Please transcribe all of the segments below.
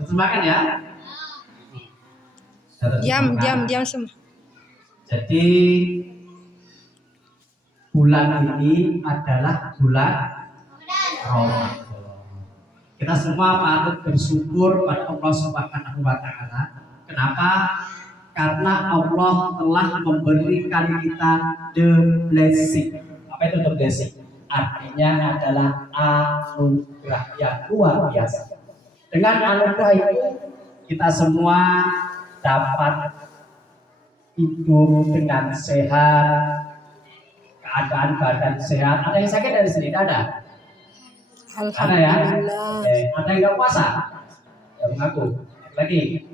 Terjemahkan ya. Diam semua. Jadi bulan ini adalah bulan Ramadan. Kita semua patut bersyukur pada Allah Subhanahu wa taala. Kenapa? Karena Allah telah memberikan kita the blessing. Apa itu the blessing? Artinya adalah anugerah yang luar biasa. Dengan anugerah itu kita semua dapat hidup dengan sehat, keadaan badan sehat. Ada yang sakit dari sini? Tidak ada. Ada ya? Ada yang nggak puasa? Ya mengaku. Lagi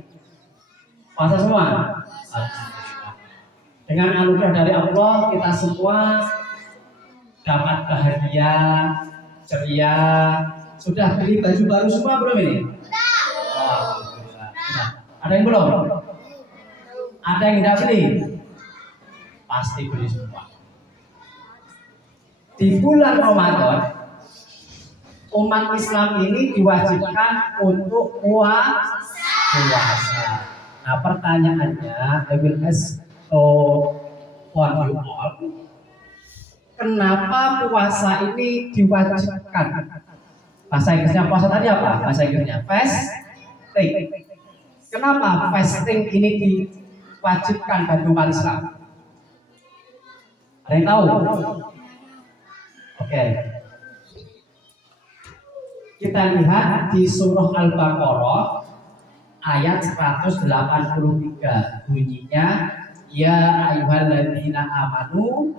puasa semua. Dengan anugerah dari Allah kita semua dapat bahagia, ceria. Sudah beli baju baru semua belum ini? Sudah. Ada yang belum? Ada yang tidak beli? Pasti beli semua. Di bulan Ramadan umat Islam ini diwajibkan untuk puasa. Nah pertanyaannya, I will ask for you all, kenapa puasa ini diwajibkan? Bahasa Inggrisnya puasa tadi apa? Bahasa Inggrisnya fasting. Kenapa fasting ini diwajibkan bagi umat Islam? Ada yang tahu? Oke. Kita lihat di surah Al-Baqarah ayat 183, bunyinya ya ayyuhalladzina amanu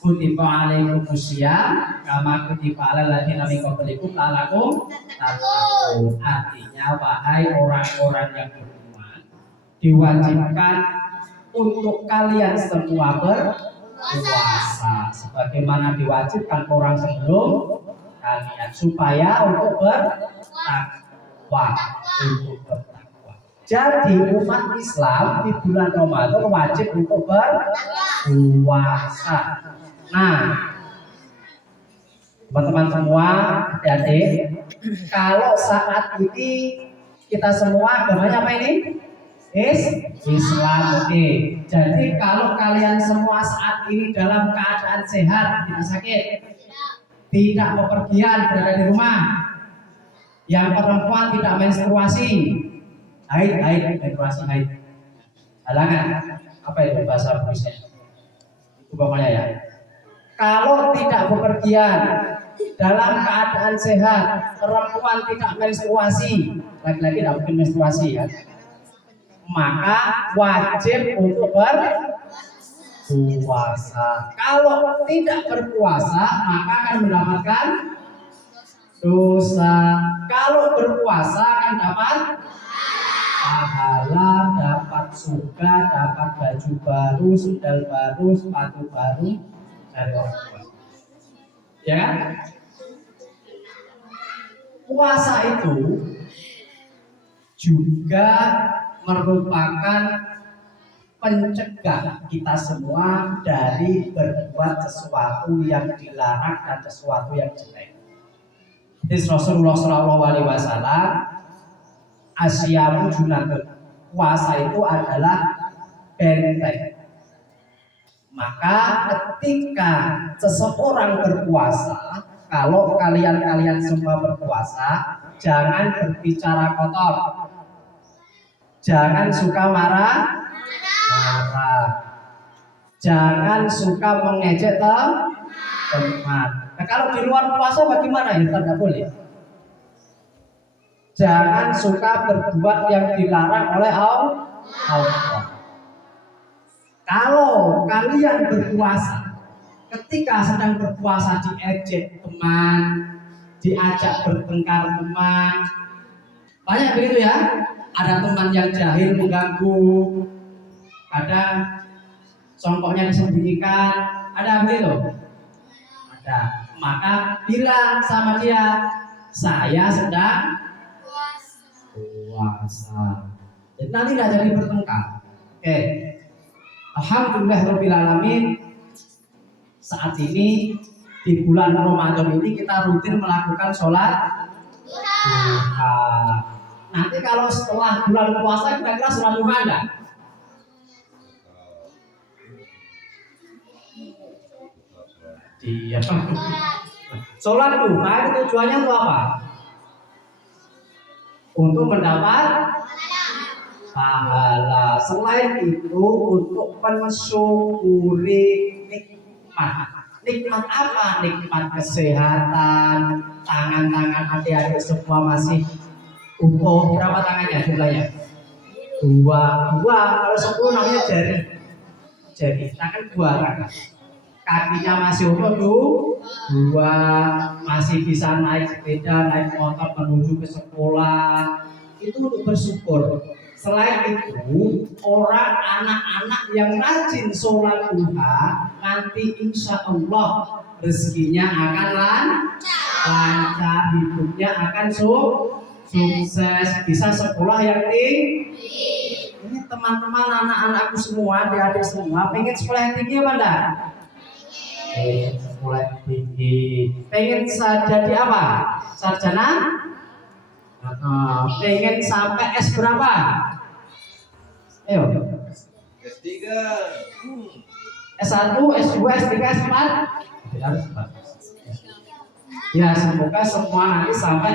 kutiba alaikumusiyam kama kutiba alal ladzina min qablikum la'allakum tattaqun. Artinya wahai orang-orang yang beriman, diwajibkan untuk kalian semua berpuasa sebagaimana diwajibkan orang sebelum kalian supaya untuk bertakwa. Jadi umat Islam di bulan Ramadan wajib untuk berpuasa. Nah, teman-teman semua, adik-adik, kalau saat ini kita semua agamanya apa ini? Islam. Oke. Jadi kalau kalian semua saat ini dalam keadaan sehat, tidak sakit, tidak bepergian, berada di rumah, yang perempuan tidak menstruasi, menstruasi haid, halangan, apa itu bahasa Indonesia? Itu pokoknya ya. Kalau tidak bepergian, dalam keadaan sehat, perempuan tidak menstruasi, laki-laki tidak mungkin menstruasi ya, maka wajib untuk berpuasa. Kalau tidak berpuasa maka akan mendapatkan dosa. Kalau berpuasa akan dapat pahala, dapat surga, dapat baju baru, sandal baru, sepatu baru dari orang tua. Ya kan? Puasa itu juga merupakan pencegah kita semua dari berbuat sesuatu yang dilarang dan sesuatu yang jelek. Hadis Rasulullah SAW, asyamu junatun, puasa itu adalah benteng. Maka ketika seseorang berpuasa, kalau kalian semua berpuasa, jangan berbicara kotor, jangan suka marah, jangan suka mengejek teman. Nah kalau di luar puasa bagaimana ya? Tidak boleh. Jangan suka berbuat yang dilarang oleh Allah. Kalau kalian berpuasa, ketika sedang berpuasa diejek teman, diajak bertengkar teman, banyak begitu ya. Ada teman yang jahil mengganggu, kadang songkoknya disembunyikan, ada begitu. Ada. Maka bilang sama dia, saya sedang puasa. Jadi nanti tidak jadi bertengkar. Oke. Alhamdulillahirabbil alamin. Saat ini di bulan Ramadan ini kita rutin melakukan sholat duha. Nanti kalau setelah bulan puasa kira-kira sholat duha enggak? Iya. Sholat duha itu tujuannya untuk apa? Untuk mendapat pahala. Selain itu untuk mensyukuri nikmat. Nikmat apa? Nikmat kesehatan. Tangan-tangan adik-adik semua masih utuh. Berapa tangannya jumlahnya? Dua. Kalau 10 namanya jari. Jari tangan dua kan. Kakinya masih utuh dua, masih bisa naik sepeda, naik motor menuju ke sekolah. Itu untuk bersyukur. Selain itu, orang anak-anak yang rajin sholat duha nanti insya Allah rezekinya akan lancar, hidupnya akan sukses, bisa sekolah yang tinggi. Ini teman-teman anak-anakku semua, adik-adik semua, pengen sekolah yang tinggi apa enggak? Sekolah tinggi. Pengen jadi apa? Sarjana? Pengen sampai S berapa? Ayo. S3. S1, S2, S3, S4? Ya, semoga semua nanti sampai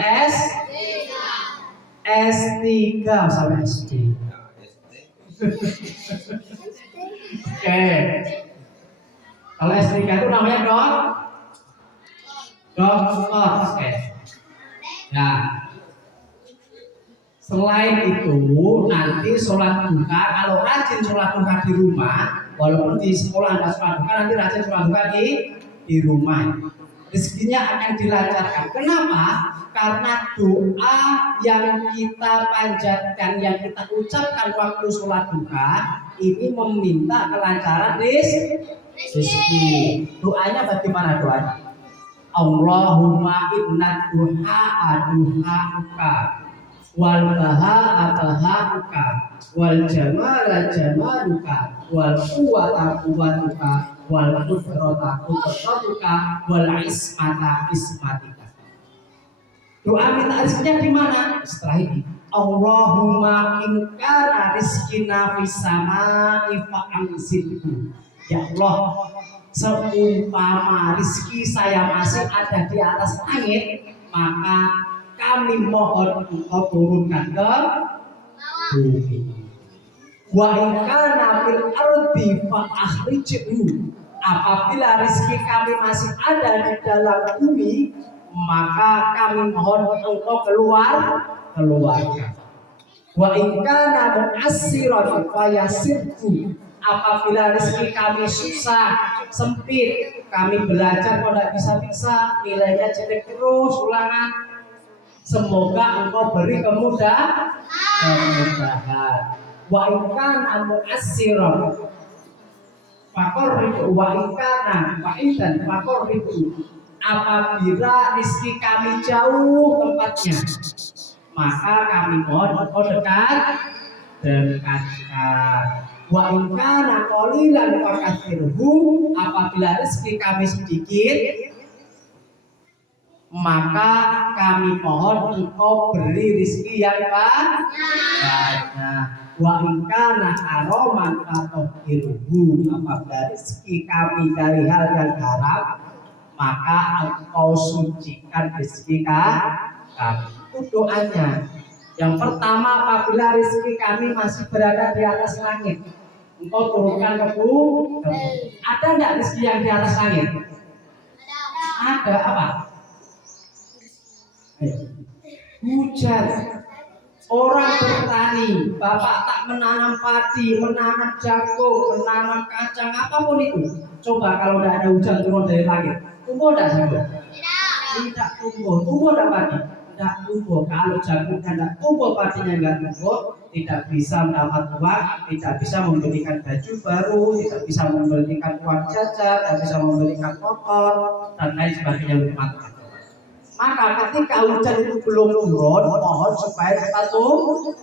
S3 sampai SD. Oke. Kalau S3 itu namanya doktor. Oke. Nah, selain itu nanti sholat duha, kalau rajin sholat duha di rumah, walaupun di sekolah ada sholat duha, nanti rajin sholat duha di rumah, rezekinya akan dilancarkan. Kenapa? Karena doa yang kita panjatkan, yang kita ucapkan waktu sholat duha ini meminta kelancaran rezeki. Doanya bagaimana doanya? Allahumma inna duha'uka wal baha'a wal jamala jamaluka wal quwwata quwwatuka wal qudrata qudratuka wal ismata ismatika. Doa minta rezekinya di mana? Setelah ini Allahumma in kana rizqina fis samaa'i fa'amsikhu. Ya Allah, seumpama rizki saya masih ada di atas langit, maka kami mohon Engkau turunkan ke bumi. Wa in kana fil ardi fa akhrijhu. Apabila rizki kami masih ada di dalam bumi, maka kami mohon Engkau keluarkan. Wa in kana mu'assiran fa yassirhu. Apabila rezeki kami susah, sempit, kami belajar kok tidak bisa, nilainya jelek terus, ulangan. Semoga Engkau beri kemudahan. Wa in kana mu'assiran faqarribu wa in kana fa'idan faqarribu. Apabila rezeki kami jauh tempatnya, maka kami mohon Engkau dekatkan. Wa in kana qalilan fakathirhu. Apabila rezeki kami sedikit, maka kami mohon Engkau beri rezeki yang banyak. Wa in kana haraman fatahhirhu. Apabila rezeki kami dari hal yang haram, maka Engkau sucikan rezeki kami. Itu doanya. Yang pertama, apabila rezeki kami masih berada di atas langit, Engkau turunkan ke bumi. Ada enggak rezeki yang di atas langit? Ada apa? Hujan. Orang bertani, bapak tak menanam padi, menanam jagung, menanam kacang, apapun itu. Coba kalau tidak ada hujan turun dari langit, tumbuh tidak jagung? Tidak tumbuh. Tumbuh tidak padi? Tidak tumbuh. Kalau jagungnya tidak tumbuh, padinya tidak tumbuh, tidak bisa mendapat uang, tidak bisa membelikan baju baru, tidak bisa membelikan uang jajan, tidak bisa membelikan motor dan lain sebagainya. Maka ketika hujan itu belum turun, mohon supaya cepat turun.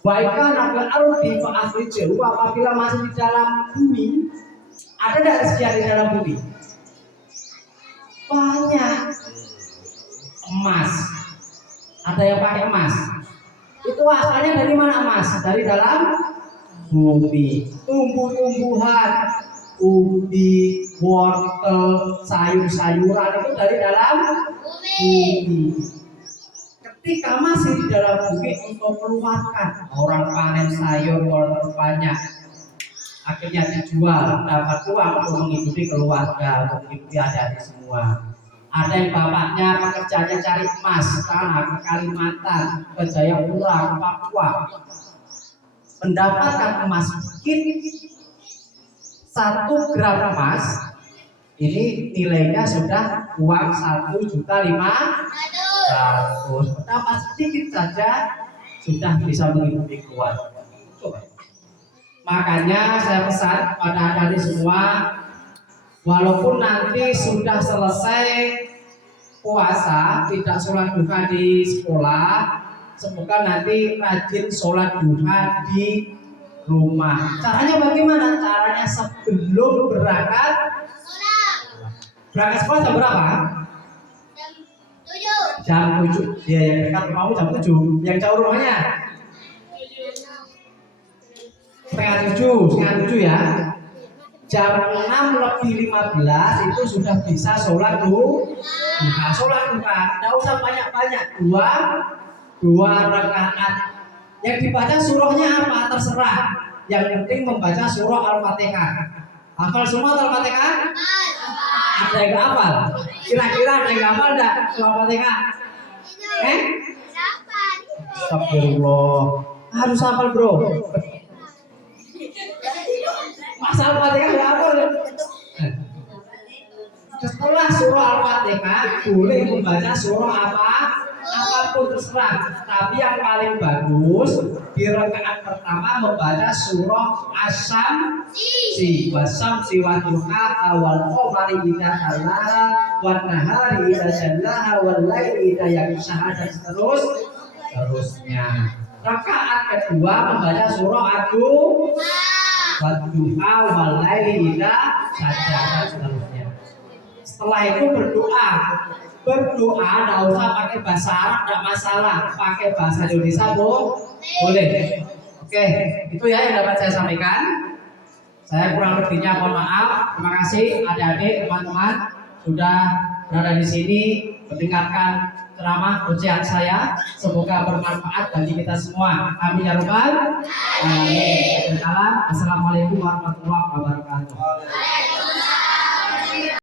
Baikkan agar arti fa'akhrijhu. Apabila masih di dalam bumi, ada tidak rezeki yang di dalam bumi? Banyak. Emas, ada yang pakai emas. Itu asalnya dari mana emas? Dari dalam bumi. Tumbuh-tumbuhan, ubi, wortel, sayur-sayuran itu dari dalam bumi. Ketika masih di dalam bumi untuk keluarkan, orang panen sayur wortel banyak, akhirnya dijual, dapat uang untuk menghidupi keluarga, untuk menghidupi adik-adik semua. Ada yang bapaknya pekerjaannya cari emas tanah ke Kalimantan, ke Jayapura, ke Papua, mendapatkan emas sedikit. 1 gram emas ini nilainya sudah uang 1.500.000. Mendapat sedikit saja sudah bisa menghidupi keluarga. Coba. Makanya saya pesan pada adik-adik semua, walaupun nanti sudah selesai puasa, tidak sholat duha di sekolah, semoga nanti rajin sholat duha di rumah. Caranya bagaimana? Caranya sebelum berangkat sekolah jam berapa? Jam 7. Ya, yang dekat rumahmu jam 7. Yang jauh rumahnya? Setengah 7 ya. Jam 6:15 itu sudah bisa sholat duha. Sholat duha, tidak usah banyak-banyak, dua rakaat. Yang dibaca surahnya apa? Terserah. Yang penting membaca surah Al-Fatihah. Hafal semua Al-Fatihah? Ada yang hafal? Kira-kira ada yang hafal enggak surah Al-Fatihah? Astagfirullah. Harus hafal, bro. Masa Al-Fatihah enggak hafal? Setelah surah Al-Fatihah boleh membaca surah apapun terserah. Tapi yang paling bagus di rakaat pertama membaca surah Asy-Syamsi wasyamsi wadduha wal qamari idza talaha wan nahari idza jallaha wal laili idza yaghshaha dan seterusnya. Rakaat kedua membaca surah Wadduha wal laili idza saja dan seterusnya. Setelah itu berdoa tidak usah pakai bahasa Arab, tidak masalah, pakai bahasa Indonesia boleh. Oke, itu ya yang dapat saya sampaikan. Saya kurang lebihnya mohon maaf. Terima kasih adik-adik, teman-teman sudah berada di sini mendengarkan ceramah ujian saya. Semoga bermanfaat bagi kita semua. Amin ya rabbal alamin. Assalamualaikum warahmatullahi wabarakatuh.